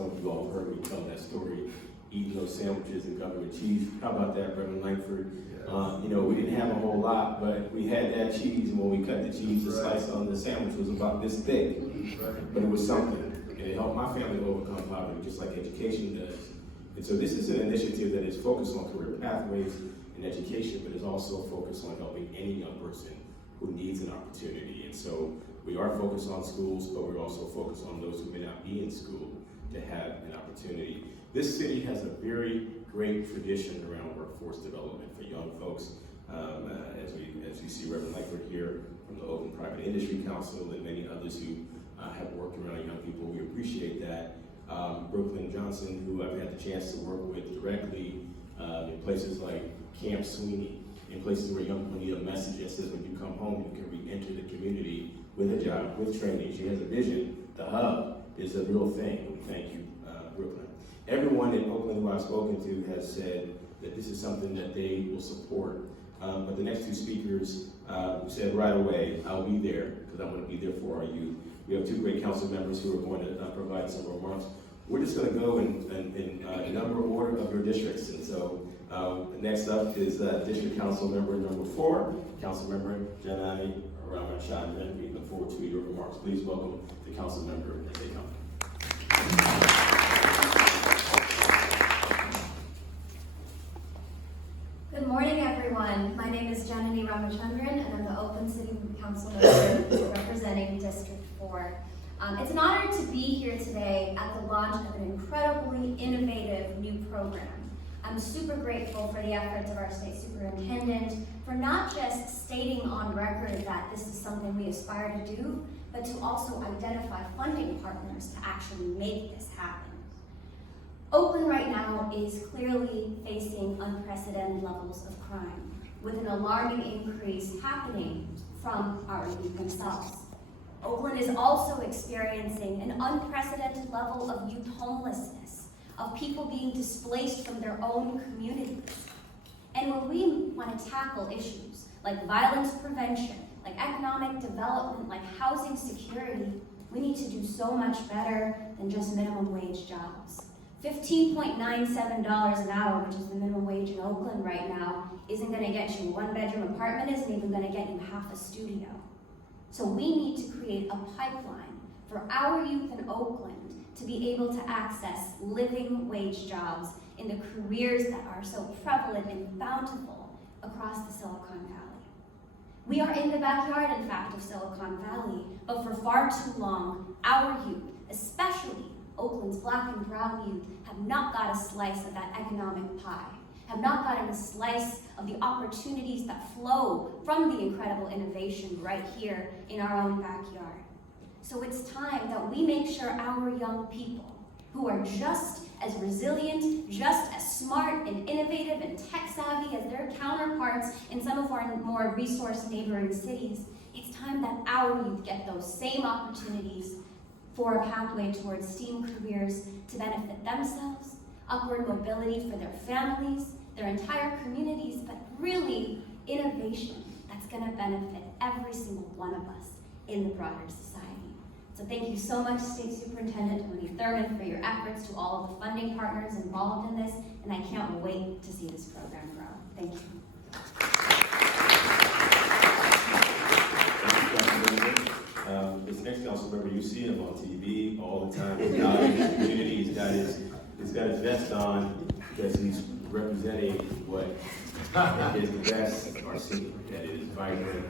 Some of you all have heard me tell that story, eating those sandwiches and government cheese. How about that, Reverend Langford? You know, we didn't have a whole lot, but we had that cheese, and when we cut the cheese, the slice on the sandwich was about this thick. But it was something, and it helped my family overcome poverty, just like education does. And so this is an initiative that is focused on career pathways and education, but is also focused on helping any young person who needs an opportunity. And so we are focused on schools, but we're also focused on those who may not be in school to have an opportunity. This city has a very great tradition around workforce development for young folks. As you see Reverend Langford here from the Oakland Private Industry Council and many others who have worked around young people, we appreciate that. Brooklyn Johnson, who I've had the chance to work with directly in places like Camp Sweeney, in places where young people need a message that says when you come home, you can re-enter the community with a job, with training. She has a vision. The hub is a real thing. Thank you, Brooklyn. Everyone in Oakland who I've spoken to has said that this is something that they will support. But the next two speakers said right away, I'll be there because I want to be there for our youth. We have two great council members who are going to provide some remarks. We're just going to go in number order of your districts. And so next up is District Council Member number 4, Council Member Janani Ramachandran. We look forward to your remarks. Please welcome the council member as they come. Good morning, everyone. My name is Janani Ramachandran, and I'm the Oakland City Council member representing District 4. It's an honor to be here today at the launch of an incredibly innovative new program. I'm super grateful for the efforts of our State Superintendent for not just stating on record that this is something we aspire to do, but to also identify funding partners to actually make this happen. Oakland right now is clearly facing unprecedented levels of crime, with an alarming increase happening from our youth themselves. Oakland is also experiencing an unprecedented level of youth homelessness, of people being displaced from their own communities. And when we want to tackle issues like violence prevention, like economic development, like housing security, we need to do so much better than just minimum wage jobs. $15.97 an hour, which is the minimum wage in Oakland right now, isn't going to get you a one-bedroom apartment, isn't even going to get you half a studio. So we need to create a pipeline for our youth in Oakland to be able to access living wage jobs in the careers that are so prevalent and bountiful across the Silicon Valley. We are in the backyard, in fact, of Silicon Valley, but for far too long, our youth, especially Oakland's Black and brown youth, have not got a slice of that economic pie, have not gotten a slice of the opportunities that flow from the incredible innovation right here in our own backyard. So it's time that we make sure our young people, who are just as resilient, just as smart and innovative and tech savvy as their counterparts in some of our more resource neighboring cities, it's time that our youth get those same opportunities for a pathway towards STEAM careers to benefit themselves, upward mobility for their families, their entire communities, but really innovation that's going to benefit every single one of us in the broader society. So thank you so much, State Superintendent Tony Thurmond, for your efforts, to all of the funding partners involved in this, and I can't wait to see this program grow. Thank you. This next council member, you see him on TV all the time. He's out in his community. He's got his vest on because he's representing what is the best of our city. That is vibrant,